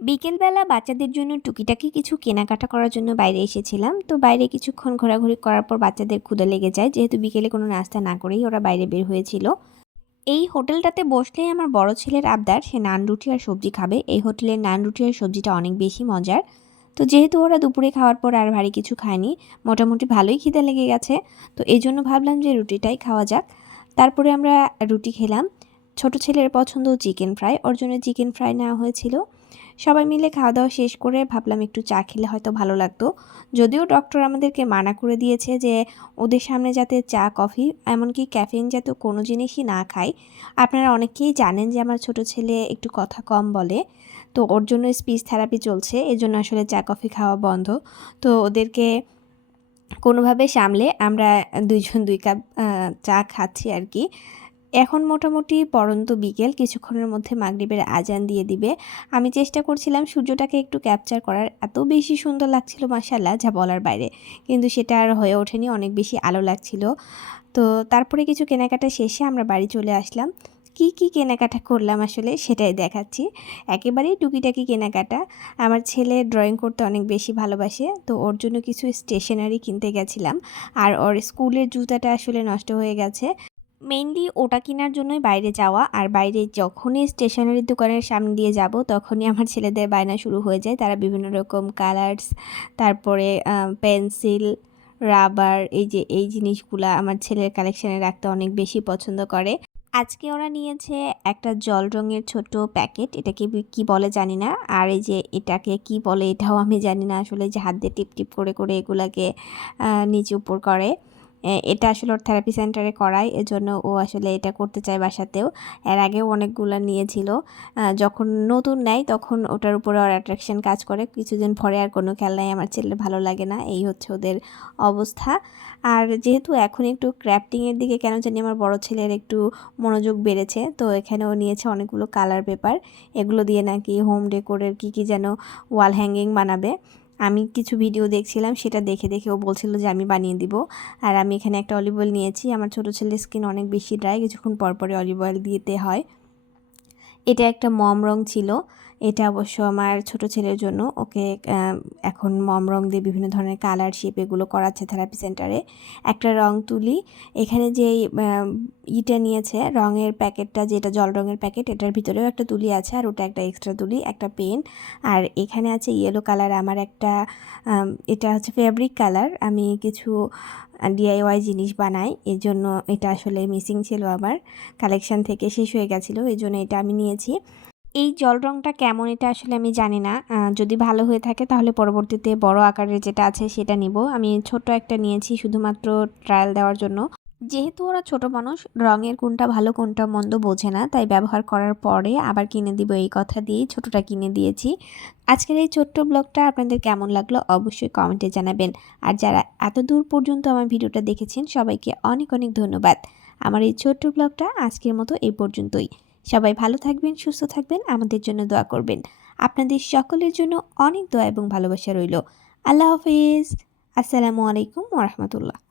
বিকেলবেলা বাচ্চাদের জন্য টুকিটাকি কিছু কেনাকাটা করার জন্য বাইরে এসেছিলাম। তো বাইরে কিছুক্ষণ ঘোরাঘুরি করার পর বাচ্চাদের ক্ষুদা লেগে যায়। যেহেতু বিকেলে কোনো নাস্তা না করেই ওরা বাইরে বের হয়েছিল। এই হোটেলটাতে বসলেই আমার বড় ছেলের আবদার, সে নান রুটি আর সবজি খাবে। এই হোটেলের নান রুটি আর সবজিটা অনেক বেশি মজার। তো যেহেতু ওরা দুপুরে খাওয়ার পর আর ভারী কিছু খায়নি, মোটামুটি ভালোই খিদে লেগে গেছে। তো এই জন্য ভাবলাম যে রুটিটাই খাওয়া যাক। তারপরে আমরা রুটি খেলাম। ছোট ছেলের পছন্দ চিকেন ফ্রাই ওর জন্য চিকেন ফ্রাই নেওয়া হয়েছিল। সবাই মিলে খাওয়া দাওয়া শেষ করে ভাবলাম একটু চা খেলে হয়তো ভালো লাগতো। যদিও ডক্টর আমাদেরকে মানা করে দিয়েছে যে, ওদের সামনে যাতে চা কফি এমনকি ক্যাফেইন জাতীয় কোনো জিনিসই না খায় আপনারা অনেকেই জানেন যে, আমার ছোট ছেলে একটু কথা কম বলে। তো ওর জন্য স্পিচ থেরাপি চলছে, এর জন্য আসলে চা কফি খাওয়া বন্ধ। তো ওদেরকে কোনোভাবে সামলে আমরা দুইজন দুই কাপ চা খাচ্ছি আর কি। এখন মোটামুটি পরন্ত বিকেল, কিছুক্ষণের মধ্যে মাগরিবের আজান দিয়ে দিবে। আমি চেষ্টা করছিলাম সূর্যটাকে একটু ক্যাপচার করার। এত বেশি সুন্দর লাগছিল মাসাল্লাহ যা বলার বাইরে। কিন্তু সেটা আর হয়ে ওঠেনি, অনেক বেশি আলো লাগছিল। তো তারপরে কিছু কেনাকাটা শেষে আমরা বাড়ি চলে আসলাম। কি কি কেনাকাটা করলাম আসলে সেটাই দেখাচ্ছি। একেবারেই টুকিটাকি কেনাকাটা। আমার ছেলে ড্রয়িং করতে অনেক বেশি ভালোবাসে, তো ওর জন্য কিছু স্টেশনারি কিনতে গেছিলাম। আর ওর স্কুলের জুতাটা আসলে নষ্ট হয়ে গেছে। মেইনলি ওটা কেনার জন্যই বাইরে যাওয়া। আর বাইরে যখনই স্টেশনারি দোকানের সামনে দিয়ে যাব, তখনই আমার ছেলেদের বায়না শুরু হয়ে যায়। তারা বিভিন্ন রকম কালার্স তারপরে পেন্সিল রাবার এই যে, এই জিনিসগুলা আমার ছেলের কালেকশানে রাখতে অনেক বেশি পছন্দ করে। আজকে ওরা নিয়েছে একটা জল রঙের ছোট প্যাকেট এটাকে কি বলে জানি না। আর এই যে, এটাকে কি বলে এটাও আমি জানি না। আসলে যে হাত দিয়ে টিপ টিপ করে করে এগুলাকে নিচে উপর করে। এটা আসলে ওর থেরাপি সেন্টারে করায়, এজন্য ও আসলে এটা করতে চায় বাসাতেও। এর আগেও অনেকগুলো নিয়েছিল। যখন নতুন নেয়, তখন ওটার উপরে ওর অ্যাট্রাকশন কাজ করে। কিছুদিন পরে আর কোনো খেলনাই আমার ছেলের ভালো লাগে না। এই হচ্ছে ওদের অবস্থা। আর যেহেতু এখন একটু ক্র্যাফটিংয়ের দিকে কেন জানি আমার বড় ছেলের একটু মনোযোগ বেড়েছে, তো এখানেও নিয়েছে অনেকগুলো কালার পেপার এগুলো দিয়ে নাকি হোম ডেকোরের কী কী যেন ওয়াল হ্যাঙ্গিং বানাবে। আমি কিছু ভিডিও দেখছিলাম, সেটা দেখে দেখে ও বলছিল যে আমি বানিয়ে দিব। আর আমি এখানে একটা অলিভ অয়েল নিয়েছি। আমার ছোটো ছেলের স্কিন অনেক বেশি ড্রাই কিছুক্ষণ পর পরে অলিভ অয়েল দিতে হয়। এটা একটা মম রং ছিল। এটা অবশ্য আমার ছোট ছেলের জন্য। ওকে এখন মম রং দিয়ে বিভিন্ন ধরনের কালার শেপ এগুলো করাচ্ছে থেরাপি সেন্টারে একটা রং তুলি, এখানে যে ইটা নিয়েছে, রঙের প্যাকেটটা যেটা জল রঙের প্যাকেট, এটার ভিতরেও একটা তুলি আছে আর ওটা একটা এক্সট্রা তুলি, একটা পেন আর এখানে আছে ইয়েলো কালার আমার একটা এটা হচ্ছে ফেব্রিক কালার আমি কিছু ডিআইওয়াই জিনিস বানাই এর জন্য এটা আসলে মিসিং ছিল আমার। কালেকশান থেকে শেষ হয়ে গেছিল এই জন্য এটা আমি নিয়েছি। এই জল রঙটা কেমন এটা আসলে আমি জানি না। যদি ভালো হয়ে থাকে তাহলে পরবর্তীতে বড় আকারের যেটা আছে সেটা নিব। আমি ছোট একটা নিয়েছি শুধুমাত্র ট্রায়াল দেওয়ার জন্য। যেহেতু ওরা ছোট মানুষ, রঙের কোনটা ভালো, কোনটা মন্দ বোঝে না, তাই ব্যবহার করার পরে আবার কিনে দিব এই কথা দিয়েই ছোটটা কিনে দিয়েছি। আজকের এই ছোট্ট ব্লগটা আপনাদের কেমন লাগল অবশ্যই কমেন্টে জানাবেন। আর যারা এত দূর পর্যন্ত আমার ভিডিওটা দেখেছেন, সবাইকে অনেক অনেক ধন্যবাদ। আমার এই ছোট্ট ব্লগটা আজকের মতো এই পর্যন্তই। সবাই ভালো থাকবেন, সুস্থ থাকবেন, আমাদের জন্য দোয়া করবেন। আপনাদের সকলের জন্য অনেক দোয়া এবং ভালোবাসা রইল। আল্লাহ হাফিজ। আসসালামু আলাইকুম ওরহমতুল্লাহ